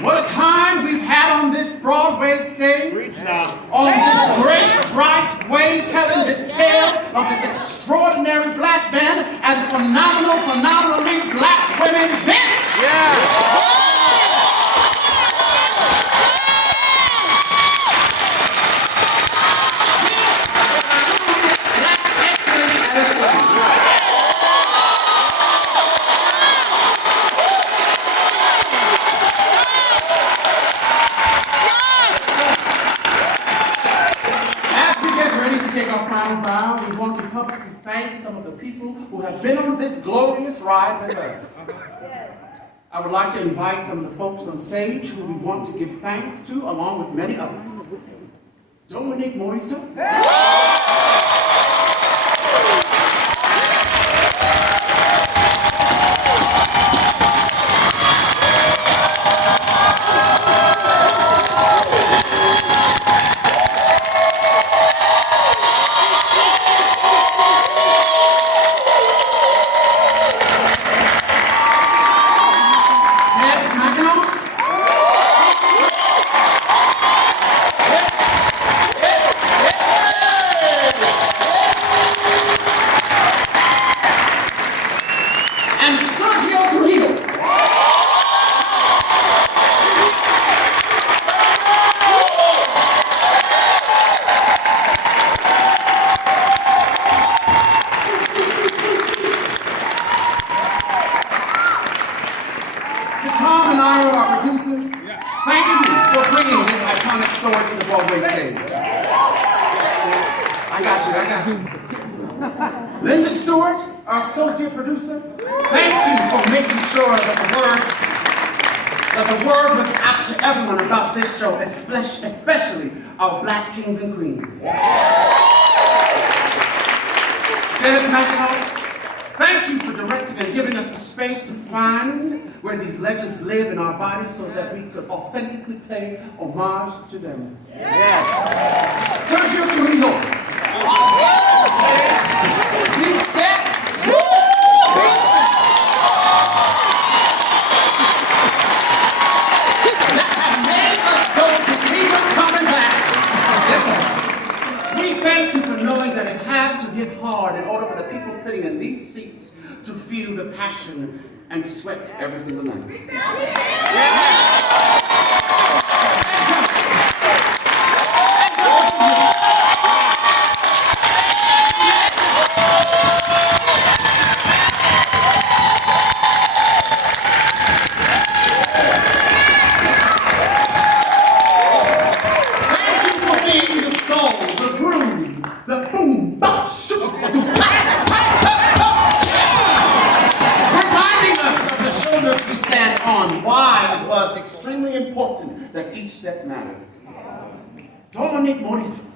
What a time we've had on this Broadway stage. On this great, bright way, telling this tale of this extraordinary black man and phenomenally black women. This! Yeah! We want to publicly thank some of the people who have been on this glorious ride with us. I would like to invite some of the folks on stage who we want to give thanks to, along with many others. Dominique Morriseau. Thank you for bringing this iconic story to the Broadway stage. I got you. Linda Stewart, our associate producer, thank you for making sure that the word was out to everyone about this show, especially our black kings and queens. Dennis McEnroe, thank you for directing and giving us the space to find where these legends live in our bodies so that we could authentically pay homage to them. Yes. Sergio Trujillo. These steps. That have made us go to kingdom coming back. Listen, we thank you for knowing that it had to hit hard in order for the people sitting in these seats to feel the passion and sweat every single night. Thank you for being the soul, the groove, the boom, bop, shoot, we stand on why it was extremely important that each step mattered. Dominique Morriseau.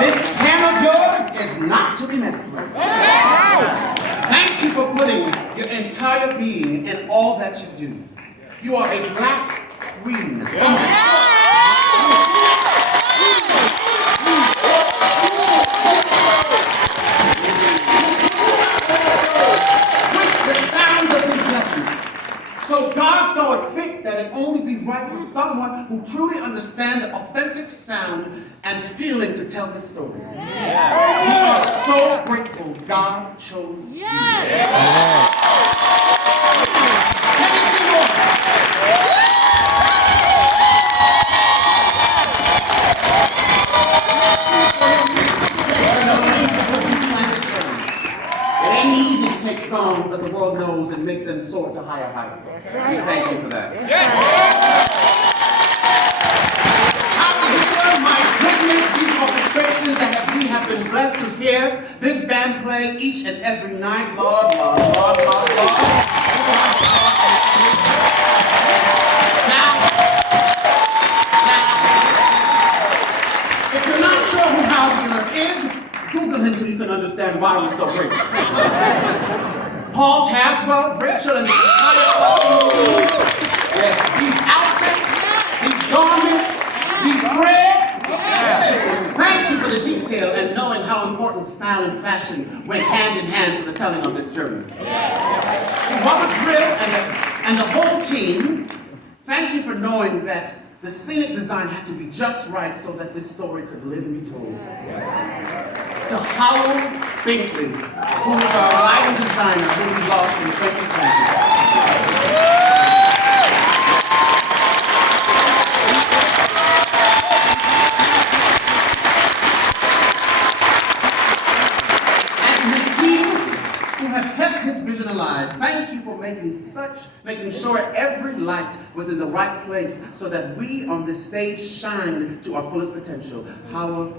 This pen of yours is not to be messed with. Thank you for putting your entire being in all that you do. You are a black queen from Detroit. So God saw it fit that it only be right with someone who truly understands the authentic sound and feeling to tell this story. Yeah. We are so grateful God chose you. Yeah. Can you see more? It ain't easy to take songs that the world knows and make them soar to higher heights. We thank you for that. Hallelujah, my goodness, these orchestrations that we have been blessed to hear, this band playing each and every night, Lord. Now, if you're not sure who Hal Wheeler is, Google him so you can understand why we're so grateful. Paul Caswell, Rachel, and the entire costume team. Yes, these outfits, these garments, these threads. Thank you for the detail and knowing how important style and fashion went hand in hand for the telling of this journey. To Robert Grill and the And the whole team, thank you for knowing that the scenic design had to be just right so that this story could live and be told. To Howard Binkley, who was our lighting designer who we lost in 2020. Alive. Thank you for making sure every light was in the right place so that we on this stage shine to our fullest potential. Howard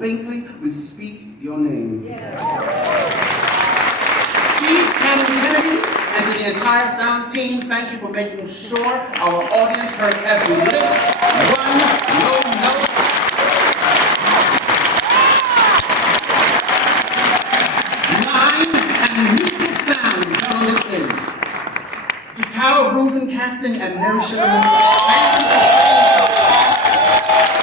Binkley, we speak your name. Steve Kennedy, and to the entire sound team, thank you for making sure our audience heard every lick, one low note. Ruben Casting and Mary Sherman,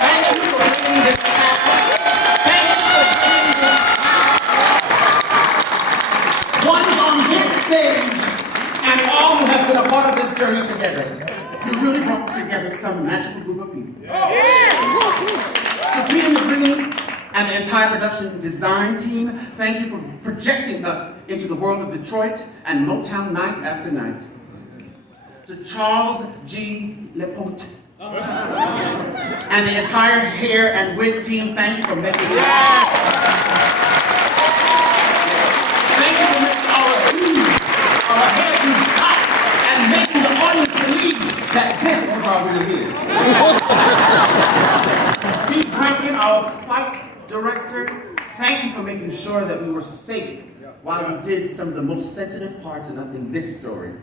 thank you for bringing this cast. Thank you for bringing this cast. One is on this stage, and all who have been a part of this journey together. You really brought together some magical group of people. So Peter McGreen and the entire production design team, thank you for projecting us into the world of Detroit and Motown night after night. To Charles G. Leponte and the entire hair and wig team, thank you for making it. Thank you for making our hairdos hot and making the audience believe that this was our real hair. Steve Franken, our fight director, thank you for making sure that we were safe while we did some of the most sensitive parts in this story.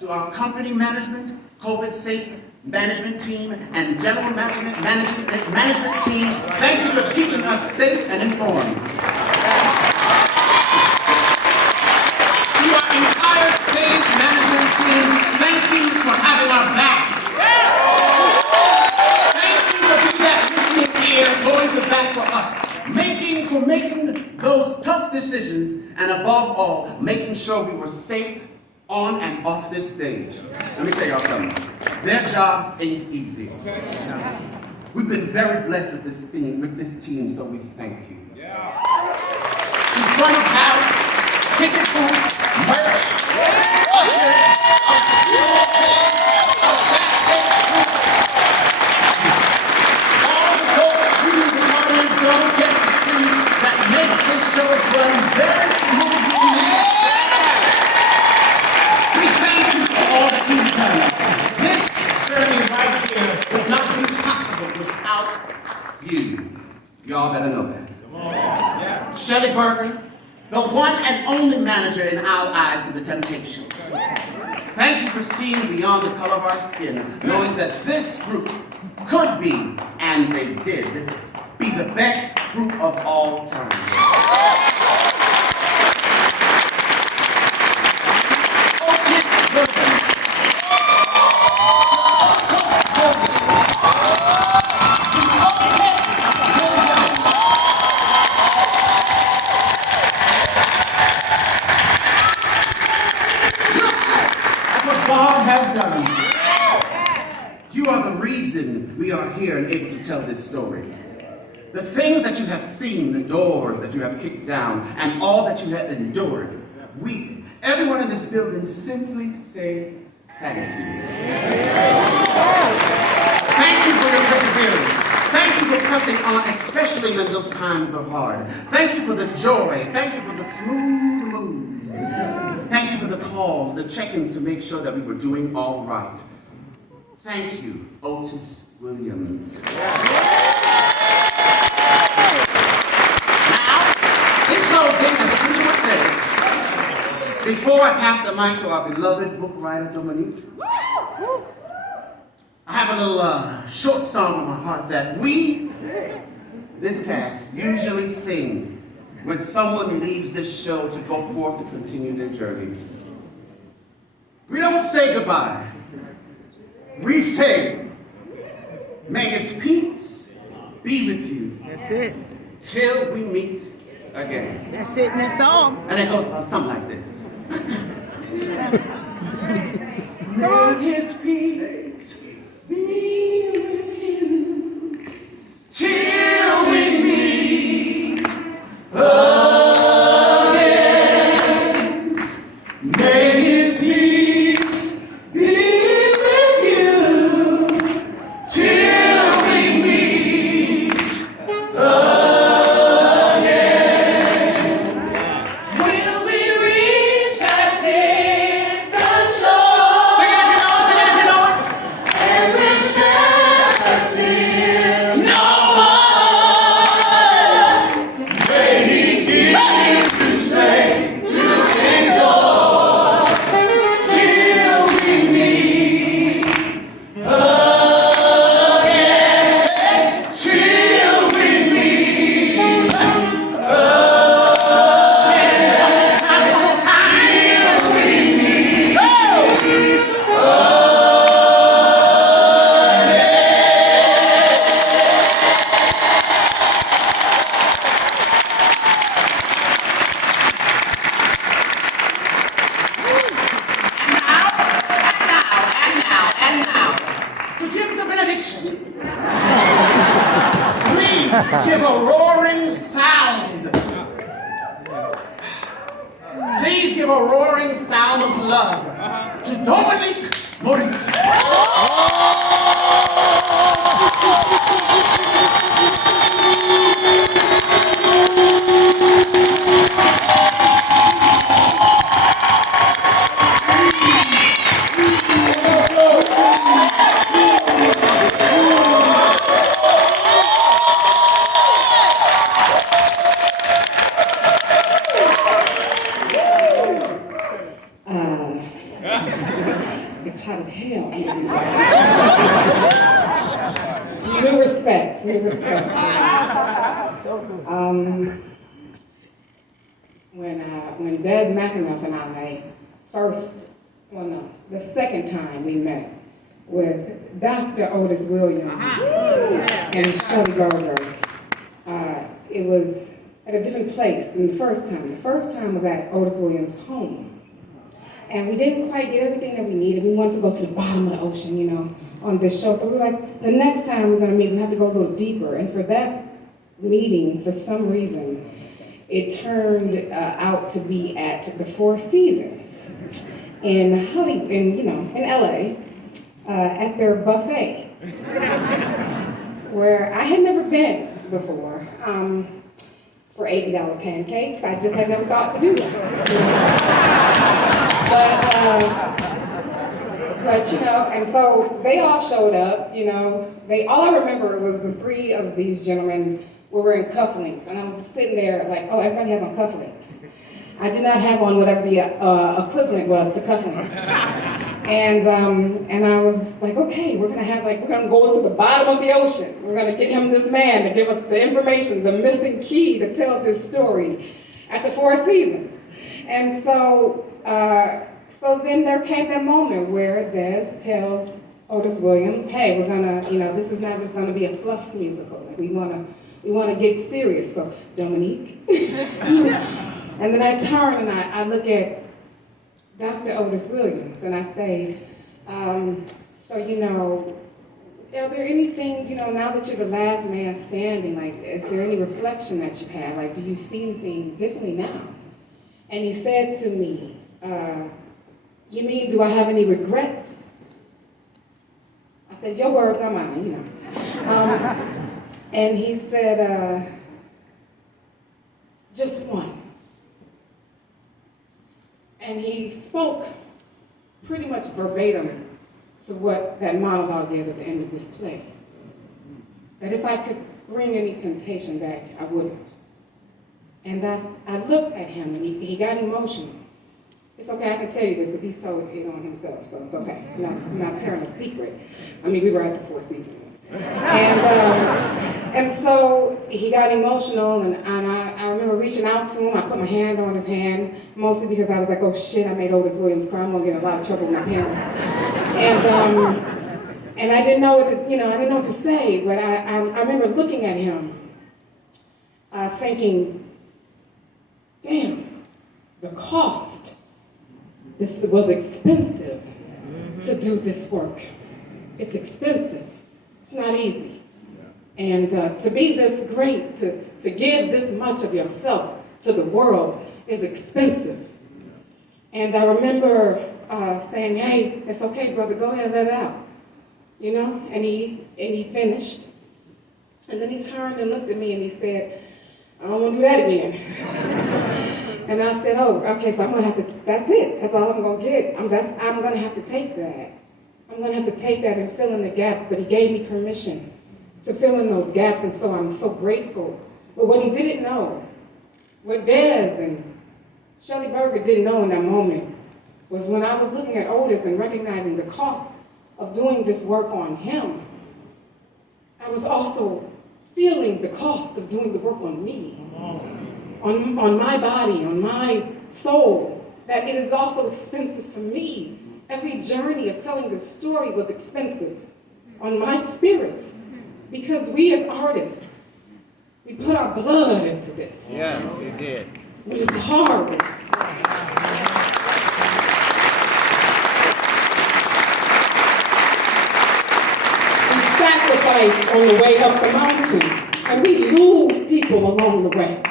To our company management, COVID-safe management team, and general management team, thank you for keeping us safe and informed. To our entire stage management team, thank you for having our backs. Thank you for being that listening ear, going to bat for us, for making those tough decisions, and above all, making sure we were safe on and off this stage. Let me tell y'all something. Their jobs ain't easy. We've been very blessed with this team, so we thank you. To front of house, ticket booth, merch, ushers, our security, our backstage group, all the folks who the audience don't get to see that makes this show run very smoothly. All that you've done. This journey right here would not be possible without you. Y'all better know that. Shelley Berger, the one and only manager in our eyes of the Temptations. Thank you for seeing beyond the color of our skin, knowing that this group could be, and they did, be the best group of all time. We are here and able to tell this story. The things that you have seen, the doors that you have kicked down, and all that you have endured, everyone in this building, simply say thank you. Thank you for your perseverance. Thank you for pressing on, especially when those times are hard. Thank you for the joy. Thank you for the smooth moves. Thank you for the calls, the check-ins to make sure that we were doing all right. Thank you, Otis Williams. Now, in closing, as the preacher would say, before I pass the mic to our beloved book writer, Dominique, I have a little short song in my heart that we, this cast, usually sing when someone leaves this show to go forth to continue their journey. We don't say goodbye. We say, may his peace be with you. That's it. Till we meet again. That's it in that song. And it goes something like this. Will his peace be with you till we meet again? May his peace be with you till we meet again. Will we reach that distant shore? Sing it if you know it, sing it if you know it. And we'll shed a tear no more. May he give you strength to endure till we meet again. Till we meet again. One more time. Till we meet And now, to give the benediction, please give a roaring sound. Please give a roaring sound of love to Dominique Morriseau. It's hot as hell. New respect. When Des McAnuff and I the second time we met with Dr. Otis Williams and Shelley Berger, it was at a different place than the first time. The first time was at Otis Williams' home. And we didn't quite get everything that we needed. We wanted to go to the bottom of the ocean, on this show. So we were like, the next time we're gonna meet, we have to go a little deeper. And for that meeting, for some reason, it turned out to be at the Four Seasons in Hollywood, in LA, at their buffet, where I had never been before. For $80 pancakes, I just had never thought to do that. But and so they all showed up, all I remember was the three of these gentlemen were wearing cufflinks, and I was sitting there like, oh, everybody has on cufflinks. I did not have on whatever the equivalent was to cufflinks. And I was like, okay, we're gonna go to the bottom of the ocean. We're gonna get him this man to give us the information, the missing key to tell this story at the Four Seasons. And so then there came that moment where Des tells Otis Williams, hey, we're gonna, this is not just gonna be a fluff musical. We wanna get serious. So Dominique. And then I turn and I look at Dr. Otis Williams and I say, so are there any things, now that you're the last man standing, is there any reflection that you've had? Do you see anything differently now? And he said to me, you mean, do I have any regrets? I said, your words, not mine, And he said, just one. And he spoke pretty much verbatim to what that monologue is at the end of this play. That if I could bring any temptation back, I wouldn't. And I looked at him and he got emotional. It's okay, I can tell you this because he's so in on himself, so it's okay. I'm not telling a secret. We were at the Four Seasons. And so he got emotional, and I remember reaching out to him. I put my hand on his hand, mostly because I was like, oh shit, I made Otis Williams cry. I'm gonna get in a lot of trouble with my parents. And I didn't know what to, I didn't know what to say, but I remember looking at him, thinking, damn, the cost. This was expensive to do this work. It's expensive. It's not easy. And to be this great, to give this much of yourself to the world is expensive. And I remember saying, hey, it's okay, brother, go ahead, let it out. You know, and he finished. And then he turned and looked at me and he said, I don't want to do that again. And I said, oh, okay, so I'm gonna have to, that's it. That's all I'm gonna get. I'm gonna have to take that. I'm gonna have to take that and fill in the gaps, but he gave me permission to fill in those gaps, and so I'm so grateful. But what he didn't know, what Dez and Shelley Berger didn't know in that moment, was when I was looking at Otis and recognizing the cost of doing this work on him, I was also feeling the cost of doing the work on me, on my body, on my soul, that it is also expensive for me. Every journey of telling this story was expensive on my spirit, because we as artists, we put our blood into this. Yeah, you did. But it's hard. We sacrifice on the way up the mountain, and we lose people along the way.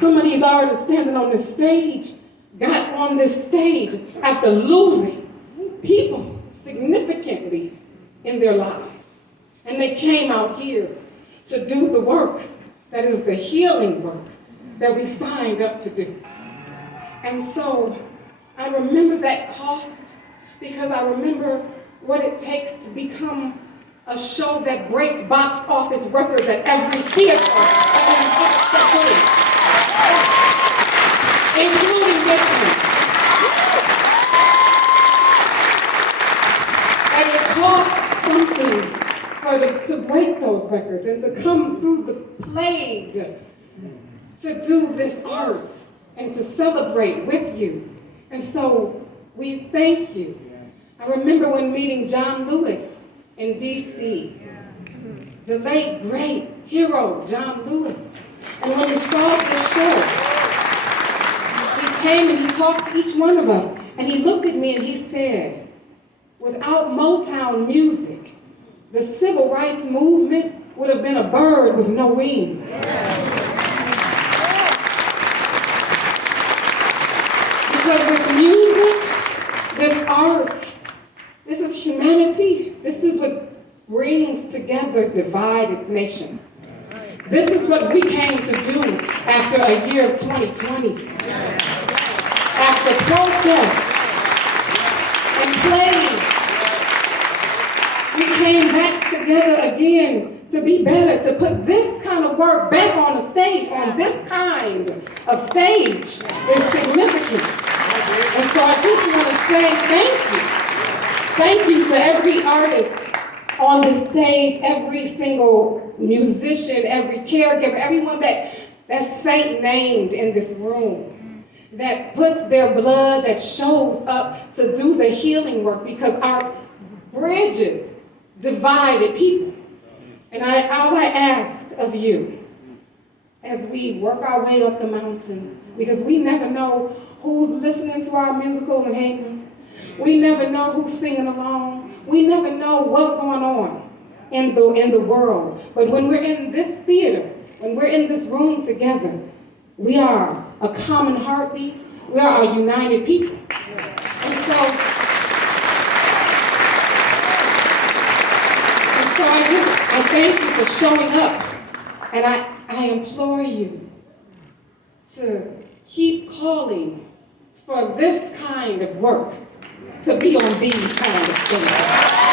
Some of these artists standing on this stage got on this stage after losing people significantly in their lives. And they came out here to do the work that is the healing work that we signed up to do. And so I remember that cost, because I remember what it takes to become a show that breaks box office records at every theater including this one. And it costs something to break those records and to come through the plague to do this art and to celebrate with you. And so we thank you. I remember when meeting John Lewis in DC, the late great hero John Lewis. And when he saw this show, he came and he talked to each one of us, and he looked at me and he said, without Motown music, the civil rights movement would have been a bird with no wings. Because this music, this art, this is humanity. This is what brings together divided nation. This is what we came to do after a year of 2020. After protests and plague, we came back together again to be better, to put this kind of work back on the stage, on this kind of stage is significant. And so I just want to say thank you. Thank you to every artist on this stage, every single musician, every caregiver, everyone that's Saint named in this room, that puts their blood, that shows up to do the healing work, because our bridges divided people. And all I ask of you as we work our way up the mountain, because we never know who's listening to our musical enhancements. We never know who's singing along. We never know what's going on in the world. But when we're in this theater, when we're in this room together, we are a common heartbeat. We are a united people. And so I thank you for showing up. And I implore you to keep calling for this kind of work to be on these kind of things.